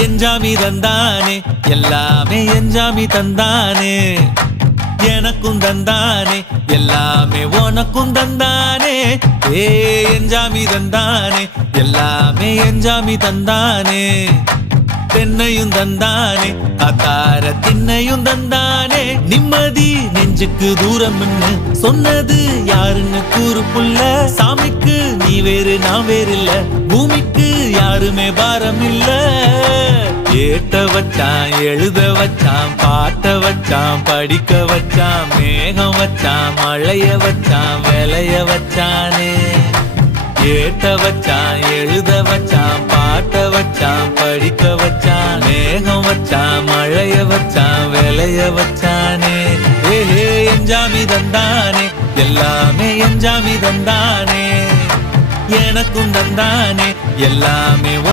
எஞ்சாமி தந்தானே எல்லாமே எஞ்சாமி தந்தானே எனக்கும் தந்தானே எல்லாமே உனக்கும் தந்தானே ஏ எஞ்சாமி தந்தானே எல்லாமே எஞ்சாமி தந்தானே தென்னையும் தந்தானே காத்தார திண்ணையும் தந்தானே நிம்மதி நெஞ்சுக்கு தூரம் சொன்னது யாருன்னு கூறு புள்ள சாமிக்கு நீ வேறு நான் வேறு இல்ல பூமிக்கு யாருமே பாரம் இல்ல ஏத்த வச்சான் எழுத வச்சான் பாட்ட வச்சான் படிக்க வச்சான் மேகம் வச்சான் மழைய வச்சான் விளைய வச்சானே ஏத்த வச்சான் எழுத வச்சான் பாட்ட வச்சான் படிக்க வச்சான் மேகம் வச்சான் மழைய வச்சான் விளைய வச்சானே ஏஹே எஞ்சாமி தந்தானே எல்லாமே எஞ்சாமி தந்தானே எனக்கும் தந்தானே எல்லாமே